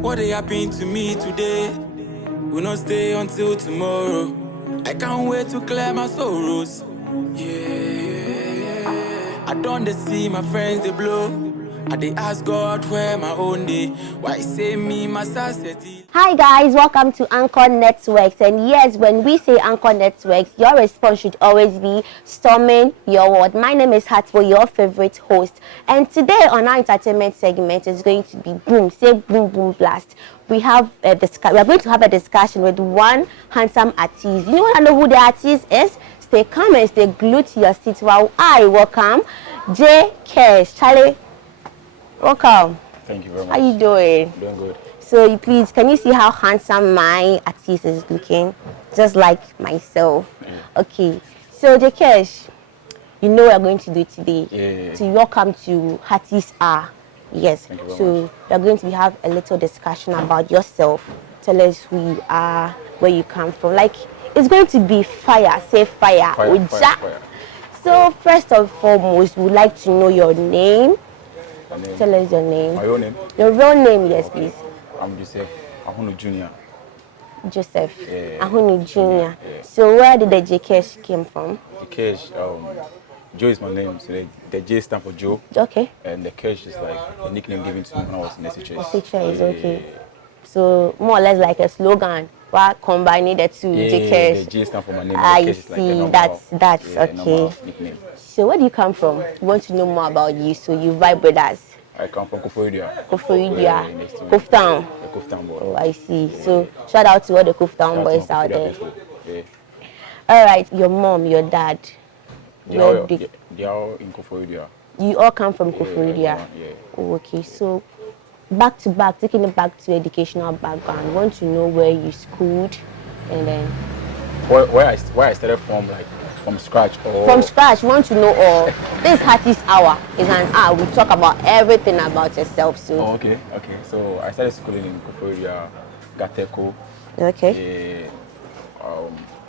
What they happened to me today will not stay until tomorrow. I can't wait to clear my sorrows. Yeah, I don't they see my friends they blow. I they ask God where my own day. Why say me my society? Hi guys, welcome to Anchor Networks. And yes, when we say Anchor Networks, your response should always be storming your world. My name is Hatwo, your favorite host. And today on our entertainment segment is going to be boom, say boom boom blast. We are going to have a discussion with one handsome artist. You want to know who the artist is? Stay calm and stay glued to your seat while I welcome J. Cash. Charlie, welcome. Thank you very much. How you doing? Doing good. So please, can you see how handsome my artist is looking? Just like myself. Yeah. Okay. So Jakesh, you know what we're going to do today. Yeah. So welcome to Artist R. Yes. Thank you very So much. we're going to have a little discussion about yourself. Tell us who you are, where you come from. Like it's going to be fire. Say fire. Fire. So first and foremost, we'd like to know your name. My name. Tell us your name. My own name? Your real name, yes, please. I'm Joseph Ahunu Jr. Joseph Yeah. Ahunu Jr. Yeah. So where did the Jakesh came from? The Kesh, Joe is my name, so the J stands for Joe. Okay. And the Kesh is like a nickname given to me when I was in SHS. SHS is okay. So more or less like a slogan. What combining the two, Yeah, Jakesh. the J stands for my name. I the Kesh is like the see. normal, That's okay. normal nickname. So where do you come from? We want to know more about you, so you vibe with us. I come from Koforidua. Koforidua, next to me. Koftown. The Koftown boy. Oh, I see. So shout out to all the Koftown Shout boys to out Koforidua there. people. Yeah. All right, your mom, your dad. They are all in Koforidua. You all come from Koforidua. Yeah. Oh, okay, so back to back, taking it back to educational background, want to know where you schooled and then Where I started from scratch or from scratch, want to know all. This Artist Hour is an hour. We talk about everything about yourself. So Oh, okay. So I started schooling in Koforidua, Gateko. okay.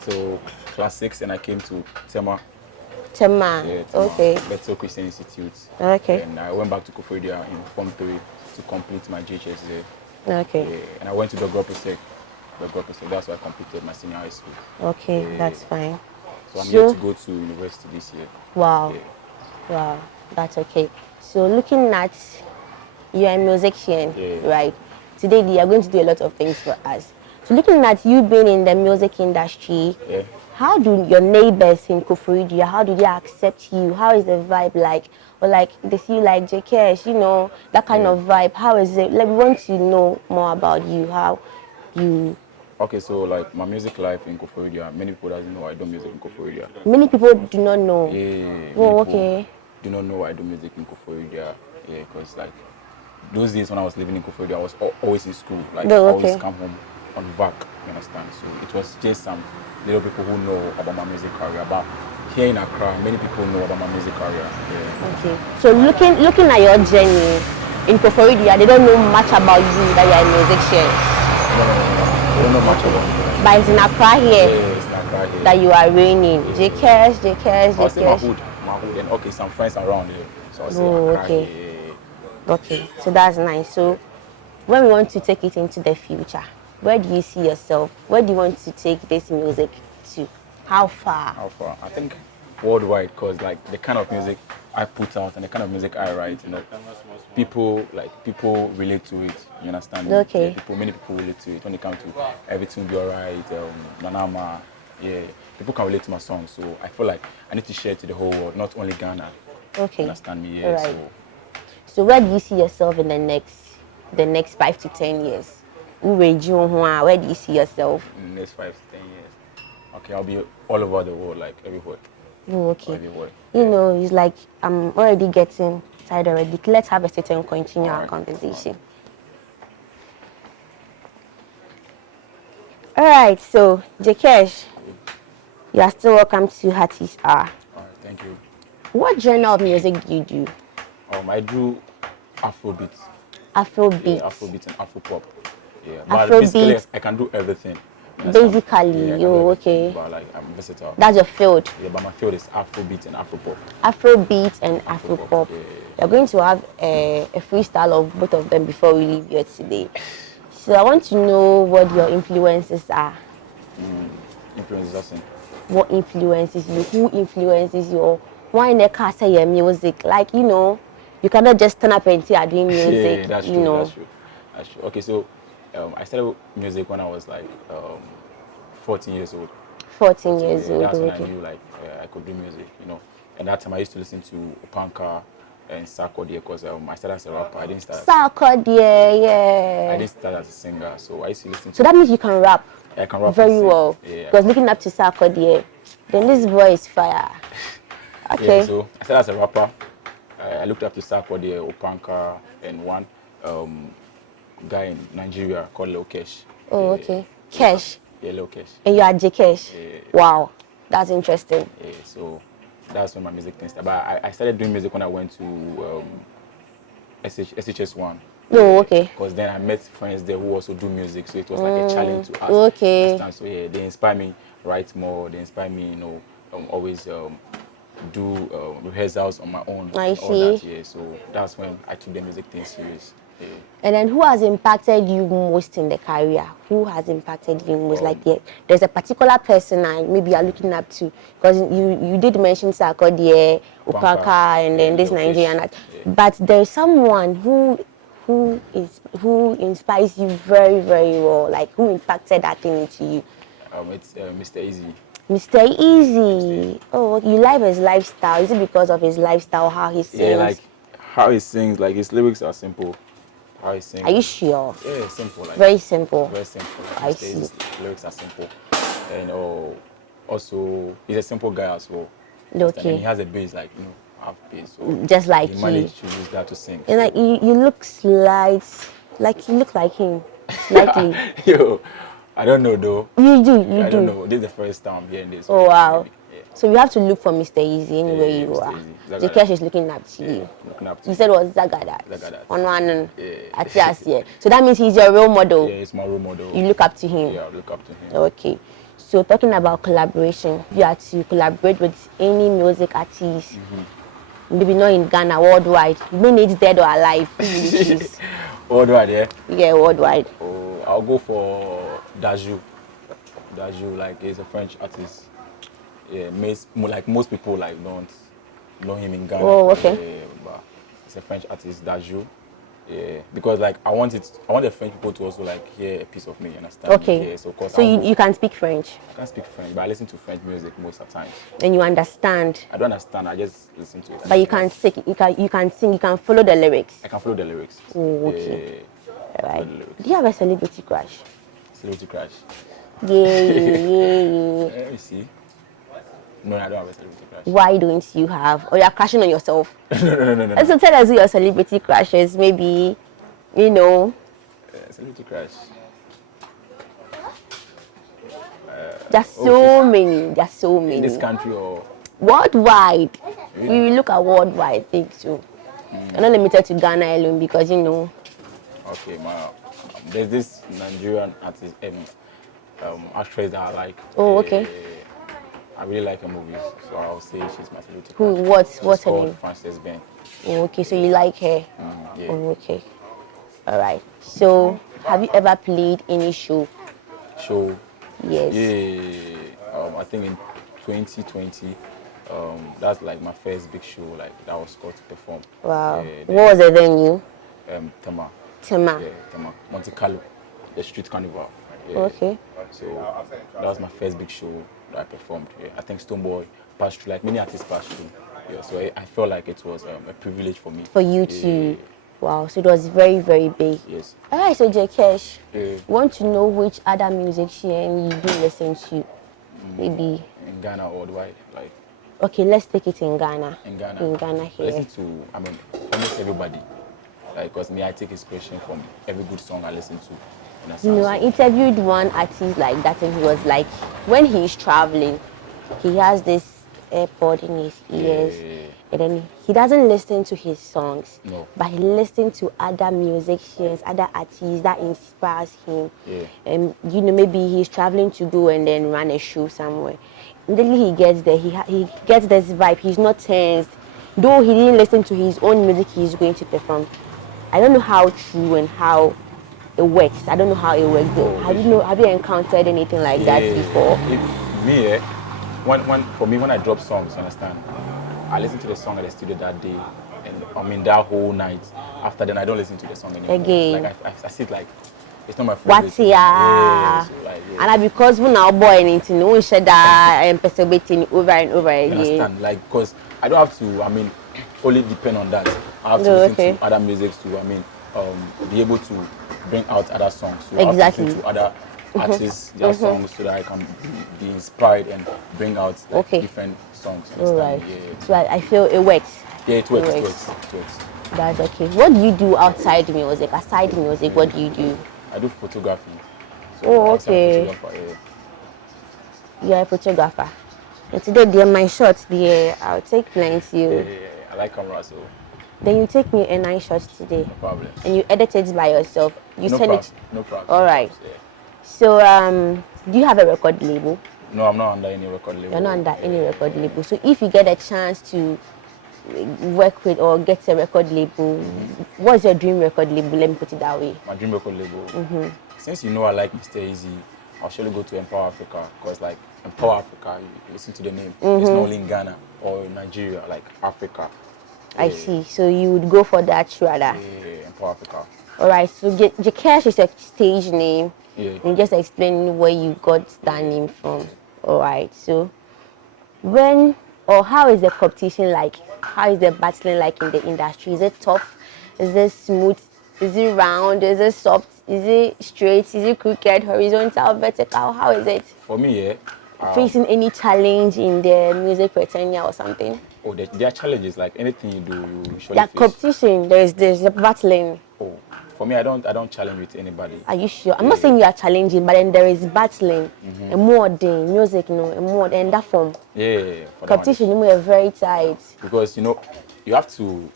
So class 6 and I came to Tema. Tema. Okay. Beto Christian Institute. Okay. And I went back to Koforidua in Form 3 to complete my GHS there. Okay. Yeah, and I went to the Gropusek. That's where I completed my senior high school. Okay, Yeah. that's fine. So I'm here to go to university this year. Wow. Yeah. Wow, that's okay. So looking at you're a musician, Yeah. right? Today they are going to do a lot of things for us. So looking at you being in the music industry, Yeah. how do your neighbors in Koforidua, how do they accept you? How is the vibe like? Or like they see you like Jakesh, you know, that kind of vibe. How is it? Like we want to know more about you, how you. Okay, so like my music life in Koforidua, many people doesn't know I do music in Koforidua. Many people do not know. Yeah. Oh, many people okay. Do not know I do music in Koforidua. Yeah, because like those days when I was living in Koforidua, I was always in school. Like Oh, I always okay. come home on vac. You understand? So it was just some little people who know about my music career. But here in Accra, many people know about my music career. Yeah. Okay. So looking at your journey in Koforidua, they don't know much about you that you're a musician. No. I don't know much about it. But it's in Accra here Yeah, it's in Accra here. that you are reigning. Jakesh. I'll say my hood, and okay, some friends around here. So I'll say Oh, Accra okay. here. Okay, so that's nice. So when we want to take it into the future, where do you see yourself? Where do you want to take this music to? How far? How far? I think worldwide, because like the kind of music I put out and the kind of music I write, you know, people relate to it. You understand? Okay. Yeah, many people relate to it when it comes to everything be alright, Nanama. Yeah, people can relate to my song, so I feel like I need to share it to the whole world, not only Ghana. Okay. You understand me? Yeah. Alright. So where do you see yourself in the next 5 to 10 years? Where do you see yourself? In the next 5 to 10 years, okay, I'll be all over the world, like everywhere. Oh, okay. Everywhere. You know, it's like I'm already getting tired already. Let's have a sit and continue our Alright. conversation. Alright, so Jakesh, you are still welcome to Artist R. Alright, thank you. What genre of music do you do? I do Afrobeat. Afrobeat. Yeah, Afrobeat and Afropop. Yeah, Afrobeat. basically I can do everything. You understand? Basically, Yeah, I can you do everything, okay. But like I'm versatile. That's your field. Yeah, but my field is Afrobeat and Afropop. Afrobeat and Afropop. Yeah. We're going to have a freestyle of both of them before we leave here today. So I want to know what your influences are. Influences us in. What influences you? Who influences you? Or why in the car say your music? Like, you know, you cannot just stand up and say you're doing music. Yeah, that's you true. know. That's true. That's true. Okay, so I started music when I was like 14 years old. 14 years Yeah, old. that's when I Okay. knew like I could do music, you know. And that time I used to listen to Opanka and Sarkodie because I started as a rapper. I didn't start. Sarkodie, I yeah. didn't start as a singer, so I used to listen to. So that means you can rap I can rap very and sing. well. Yeah. Because looking up to Sarkodie, then this boy is fire. Okay. Yeah, so I started as a rapper. I looked up to Sarkodie, Opanka, and one guy in Nigeria called Lil Kesh. Oh, okay. Kesh. Yeah, Lil Kesh. And you are J-Kesh. Yeah. Wow. That's interesting. Yeah, so that's when my music thing started. But I started doing music when I went to SHS1. Oh, okay. Because then I met friends there who also do music, so it was like a challenge to us. Okay. Understand? So yeah, they inspire me write more. They inspire me, you know, always do rehearsals on my own. I all see. That, yeah. So that's when I took the music thing serious. Yeah. And then who has impacted you most in the career? Who has impacted you most? Like there's a particular person and maybe you're looking up to, because you did mention Sarkodie, Upaka, and then this Nigerian. Yeah. But there's someone who inspires you very, very well. Like who impacted that thing into you? It's Mr. Eazi. Mr. Eazi. Oh, you like his lifestyle. Is it because of his lifestyle, how he sings? Yeah, like how he sings. Like his lyrics are simple. How he sings. Are you sure? Yeah, simple. Like, very simple. Very simple. Like, I Mr. see. Eazi's lyrics are simple, and also he's a simple guy as well. Okay. And he has a bass, like, you know, half bass. So just like he managed to use that to sing. And like you look slight, like you look like him, slightly. Yo, I don't know though. You do. I don't know. This is the first time I'm hearing this. Oh wow. Maybe. Yeah. So you have to look for Mr. Eazi anywhere you Mr. are. Eazi. J-Kesh is looking up to you. Looking up to You said was Zagadat. Zagadat. On one. Yeah. Yeah. So that means he's your role model. Yeah, he's my role model. You look up to him. Yeah, I look up to him. Okay. So talking about collaboration, if you are to collaborate with any music artist, maybe not in Ghana, worldwide, you mean it's dead or alive, who will you choose? Worldwide, yeah? Yeah, worldwide. Oh, I'll go for Daju. Daju, like, he's a French artist. Yeah, like most people like don't know him in Ghana. Oh, okay. Yeah, but he's a French artist, Daju. Yeah, because like I want the French people to also like hear a piece of me, understand? Okay. Yeah, so you can speak French? I can't speak French, but I listen to French music most of the times. And you understand? I don't understand. I just listen to it. But you can sing. You can sing. You can follow the lyrics. I can follow the lyrics. Oh, okay. Yeah, right. Do you have a celebrity crush? Celebrity crush. Yeah. Let me see. No, I don't have a celebrity crush. Why don't you have? Or you're crushing on yourself? No. So tell us who your celebrity crush is. Maybe, you know. Celebrity crush. There's so many. There's so many. In this country or worldwide? Really? You look at worldwide, I think so. I'm not limited to Ghana alone because you know. Okay, there's this Nigerian artist, actress that I like. Oh, okay. I really like her movies, so I'll say she's my celebrity. Who? crush. What's her called name? Frances Ben. Oh, okay, so you like her. Yeah. Oh, okay. All right. So, have you ever played any show? Show. Yes. Yeah. I think in 2020, that's like my first big show. Like that was called to perform. Wow. Yeah, What was the venue? Tema. Tema. Yeah, Tema. Monte Carlo, the street carnival. Yeah. Okay. So that was my first big show that I performed. Yeah. I think Stoneboy passed through, like many artists passed through. Yeah. So I felt like it was a privilege for me. For you to. Wow. So it was very, very big. Yes. All right. So J-Kesh, Yeah. want to know which other musician you do listen to? Maybe. In Ghana or worldwide, like. Okay, let's take it in Ghana. In Ghana. In Ghana I here. listen to, almost everybody. Like, because me, I take inspiration from every good song I listen to. You know, I interviewed one artist like that, and he was like, when he's traveling, he has this AirPod in his ears, and then he doesn't listen to his songs, No. but he listens to other musicians, other artists that inspires him. Yeah. And you know, maybe he's traveling to go and then run a show somewhere. Immediately he gets there, he gets this vibe. He's not tensed, though he didn't listen to his own music he's going to perform. I don't know how true and how it works. I don't know how it works. Have you encountered anything like that before? When I drop songs, you understand, I listen to the song at the studio that day, and I mean that whole night. After then, I don't listen to the song anymore. Again. Like I see it like it's not my favorite. What's yeah? So like, And because we now boy anything, no share that and persecuting over and over again. You understand? Like because I don't have to. I mean, only depend on that. I have to listen to other music to. I mean, be able to bring out other songs. So exactly. I have to listen to other artists, their songs, so that I can be inspired and bring out like, different songs. Right. Yeah. So I feel it works. Yeah, it works. That's okay. What do you do outside music? Aside music, what do you do? I do photography. So okay. You're a photographer. And today, dear, my shots, dear, I'll take plenty. Yeah. I like camera, so. Then you take me a nice shot today. No problem. And you edit it by yourself. You send it. No problem. All right. Yeah. So, do you have a record label? No, I'm not under any record label. You're not under any record label. So, if you get a chance to work with or get a record label, what's your dream record label? Let me put it that way. My dream record label. Since you know I like Mr. Eazi, I'll surely go to Empower Africa, because like Empower Africa, you listen to the name. It's not only in Ghana or in Nigeria, like Africa. I see. So you would go for that rather. Yeah, Empower Africa. All right. So Jakesh is your stage name. Yeah. And just explain where you got that name from. All right. So when or how is the competition like? How is the battling like in the industry? Is it tough? Is it smooth? Is it round? Is it soft? Is it straight? Is it crooked, horizontal, vertical? How is it? For me, facing any challenge in the music pretender or something? Oh, there are challenges. Like anything you do, you surely face. Competition. There's a battling. Oh, for me, I don't challenge with anybody. Are you sure? I'm not saying you are challenging, but then there is battling. A more than music, a more in that form. Yeah. Competition, you are very tight. Because you have to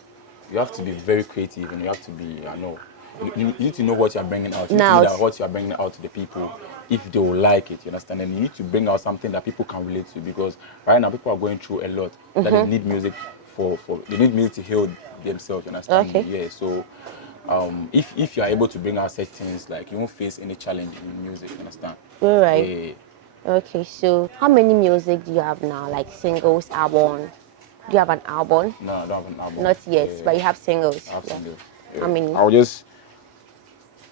be very creative, and you have to be, you need to know what you are bringing out. You need to know what you are bringing out to the people, if they will like it, you understand? And you need to bring out something that people can relate to, because right now people are going through a lot that they need music for they need music to heal themselves, you understand? Okay. Yeah, so if you are able to bring out such things, like you won't face any challenge in music, you understand? All right. Yeah. Okay, so how many music do you have now, like singles, album? Do you have an album? No, I don't have an album. Not yet, but you have singles. I have singles. Yeah. How many?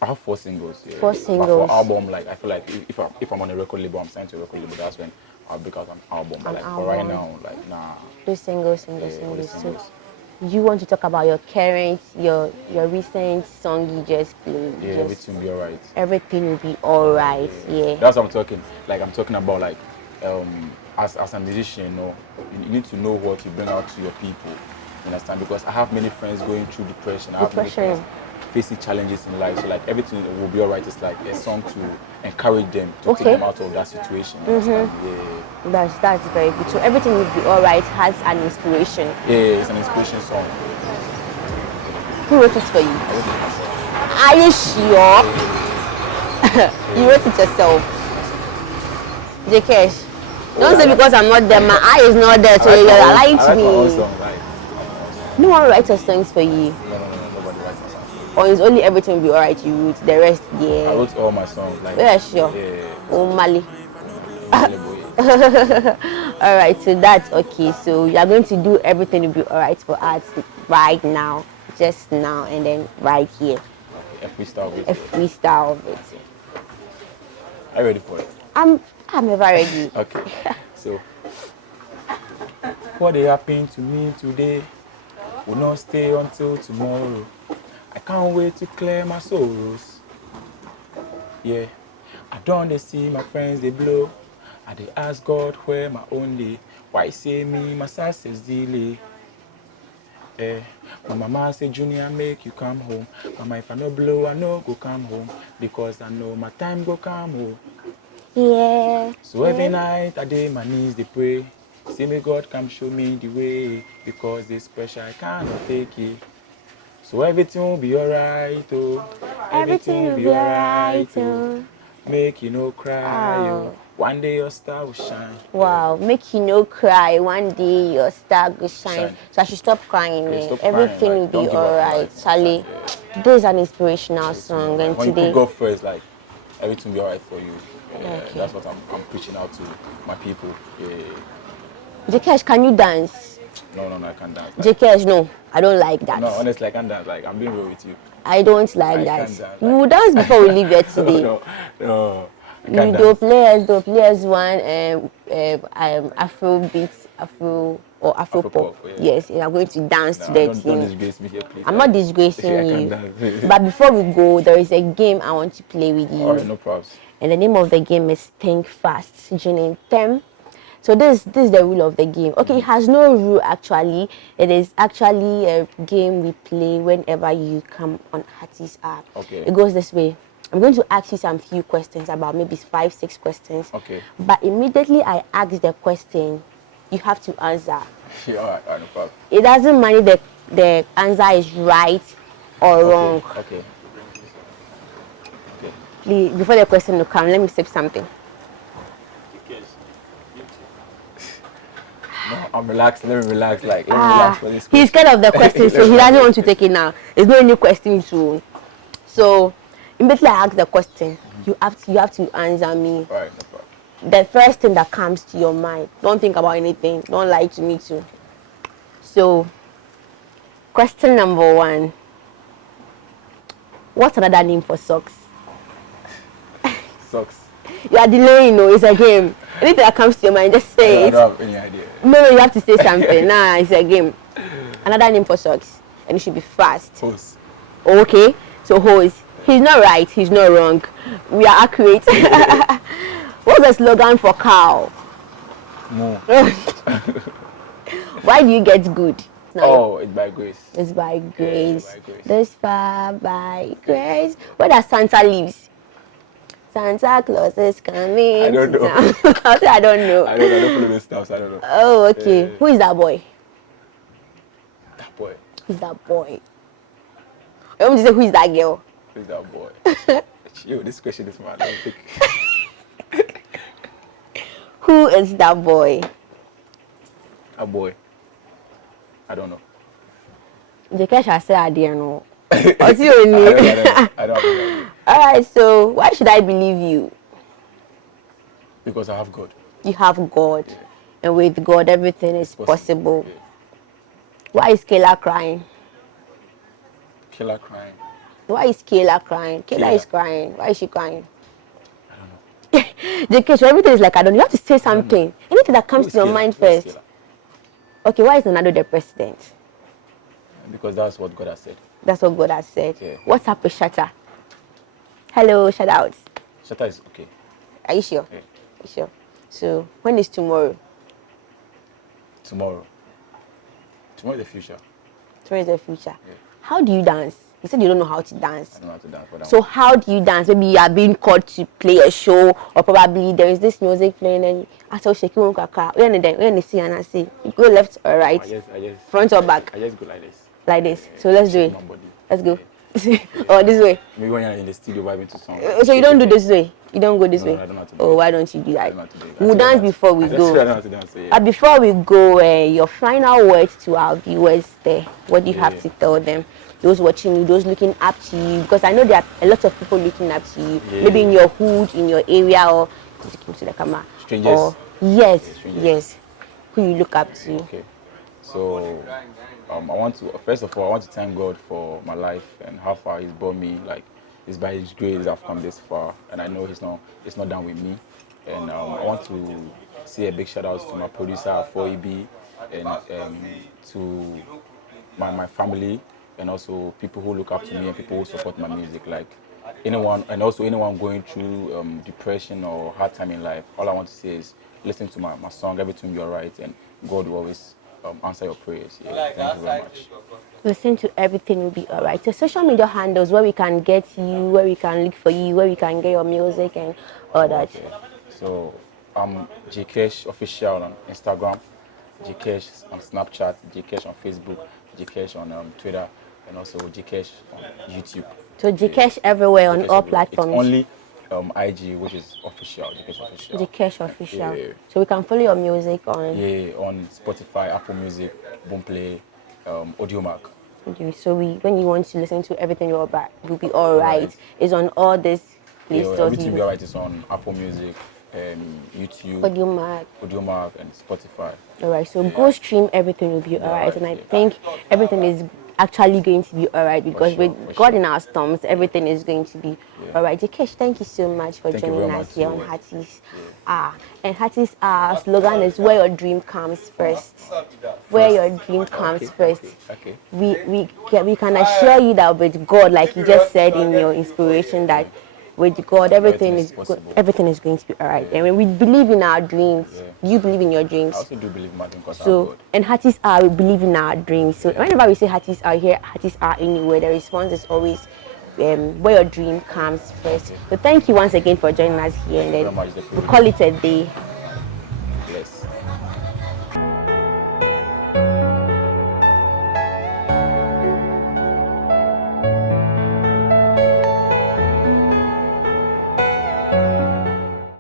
I have 4 singles. Yeah. 4 singles. But for album, like I feel like if I'm on a record label, I'm signed to a record label, that's when I'll break out an album. But like for right now, like nah. Do singles. So you want to talk about your current, your recent song you just played? Yeah, everything will be alright. Everything will be alright. Yeah. That's what I'm talking. Like I'm talking about like as a musician, you need to know what you bring out to your people. You understand? Because I have many friends going through depression. I have many friends facing challenges in life. So like everything will be alright. It's like a song to encourage them, to take them out of that situation. Yeah. That's very good. So everything will be alright has an inspiration. Yeah, it's an inspiration song. Who wrote it for you? I wrote it myself. Are you sure? You wrote it yourself. Jakesh. Don't say because I'm not there, my eye is not there, so you're lying to me. No one writes your songs for you. No, nobody writes my songs. Or it's only everything will be alright, you wrote the rest, yeah. I wrote all my songs. Like, yeah, sure. Yeah. Oh, Mali. Alright, so that's okay. So you are going to do everything will be alright for us right now, just now, and then right here. A freestyle of it. A freestyle of it. Are you ready for it? I'm ever ready. Okay. So, what happened to me today will not stay until tomorrow. I can't wait to clear my sorrows. Yeah, I don't see my friends they blow. I they ask God where my own day. Why say me my success delay? My mama say Junior make you come home. Mama if I no blow I no go come home, because I know my time go come home. Yeah. So every night I day my knees they pray. Say may God come show me the way, because this pressure I cannot take it. So everything will be alright, oh. Everything will be alright, oh. Make you no cry, oh. One day your star will shine. Wow, make you no cry. One day your star will shine. So I should stop crying. Yeah, stop Everything crying, will be alright, Charlie. Yeah. This is an inspirational song, and when today you put God first, like everything will be alright for you. Okay. That's what I'm preaching out to my people. Jkesh, can you dance? No, I can't dance. Jkesh, no, I don't like that. No, honestly, I can't dance. Like, I'm being real with you. I don't like I that. can't dance. We will dance before we leave here today. No. I We can't do dance. players one Afro beats, Afro pop. Yeah. Yes, we are going to dance to No, that. don't disgrace me here, please. I'm not disgracing I can't you. dance. But before we go, there is a game I want to play with you. Alright, no problems. And the name of the game is Think Fast. Jinin Tem. So this is the rule of the game. Okay, it has no rule actually. It is actually a game we play whenever you come on Hatties app. Okay. It goes this way. I'm going to ask you some few questions, about maybe 5-6 questions. Okay. But immediately I ask the question, you have to answer. Yeah, alright, no problem. It doesn't matter the answer is right or wrong. Okay. Please, before the question will come, let me sip something. No, I'm relaxed. Let me relax. Like, let me relax for this. He's scared of the question, so he doesn't want to take it now. There's no new question to. So, immediately I ask the question, you have to answer me. All right, no problem. The first thing that comes to your mind. Don't think about anything. Don't lie to me too. So, question number 1. What's another name for socks? Socks. You are delaying, no, it's a game. Anything that comes to your mind, just say it. I don't have any idea. No, you have to say something. Nah, it's a game. Another name for socks. And it should be fast. Hose. Okay, so hose. He's not right, he's not wrong. We are accurate. What's the slogan for cow? Moo. Why do you get good? Oh, it's by grace. It's by grace. Yeah, by grace. This far by grace. Where does Santa lives? Santa Claus is coming. I don't know. I don't know. I don't follow those stuff. I don't know. Oh, okay. Who is that boy? That boy. Who's that boy? I want to say, who is that girl? Who's that boy? Yo, this question is mad. I don't think. Who is that boy? A boy. I don't know. Jkesh has said I didn't know. What's your name? I don't know. Alright, so why should I believe you? Because I have God. You have God. Yeah. And with God, everything is possible. Yeah. Why is Kayla crying? Kayla crying? Why is Kayla crying? Kayla is crying. Why is she crying? I don't know. Jkesh, so everything is like I don't know. You have to say something. Anything that comes to your mind first. Okay, why is Ronaldo the president? Because that's what God has said. That's what God has said. Yeah. What's up with Shatta? Hello, shout out. Shatta is okay. Are you sure? Yeah. Are you sure? So, when is tomorrow? Tomorrow. Tomorrow is the future. Tomorrow is the future. Yeah. How do you dance? You said you don't know how to dance. I don't know how to dance. But so, how do you dance? Maybe you are being called to play a show, or probably there is this music playing and I tell shaking one kaka. When they see and I say, you go left or right? I just front or back? I just go like this. Like this. So, let's do it. Let's go. Yeah. Or this way. Maybe when you're in the studio vibing to song. So you don't do this way? You don't go this way? I don't know how to do Oh, why don't you do that? I don't know how to do that. We'll dance before we go. I don't know how to dance, yeah. Before we go, your final words to our viewers there. What do you have to tell them? Those watching you, those looking up to you. Because I know there are a lot of people looking up to you. Yeah. Maybe in your hood, in your area, or looking to the camera. Strangers. Or, yes, strangers. yes. Who you look up to. Okay. So, first of all, I want to thank God for my life and how far He's brought me. Like, it's by His grace I've come this far, and I know it's not done with me. And I want to say a big shout out to my producer 4EB and to my family, and also people who look up to me and people who support my music. Like anyone going through depression or hard time in life. All I want to say is listen to my song. Everything will be alright, and God will always answer your prayers. Yeah, thank you very much. Listen to everything will be alright. So social media handles where we can get you, where we can look for you, where we can get your music and all that. Okay. So I'm Jkesh official on Instagram, Jkesh on Snapchat, Jkesh on Facebook, Jkesh on Twitter, and also Jkesh on YouTube. So Jkesh everywhere on all everywhere. platforms. It's only IG, which is official, Jkesh official. Jkesh official. Yeah. So we can follow your music on. Yeah, on Spotify, Apple Music, Boomplay, Audiomack. Okay, so when you want to listen to everything you'll be all right. It's on all these play stores. Everything will be alright. It's on Apple Music, YouTube, Audiomack, and Spotify. Alright, so go stream, everything will be alright, and I think everything is actually going to be alright because with God in our storms, everything is going to be alright. Jakesh, thank you so much for joining us here on Hatties R. And Hatties R slogan is where your dream comes first. Where your dream comes first. Okay. We can assure you that with God, like you just said in your inspiration, that with God, everything is going to be alright. And when we believe in our dreams, you believe in your dreams. I also do believe in my dream because so, and Hatties R, we believe in our dreams. So whenever we say Hatties R here, Hatties R anywhere, the response is always where your dream comes first. So thank you once again for joining us here, and then we call it a day.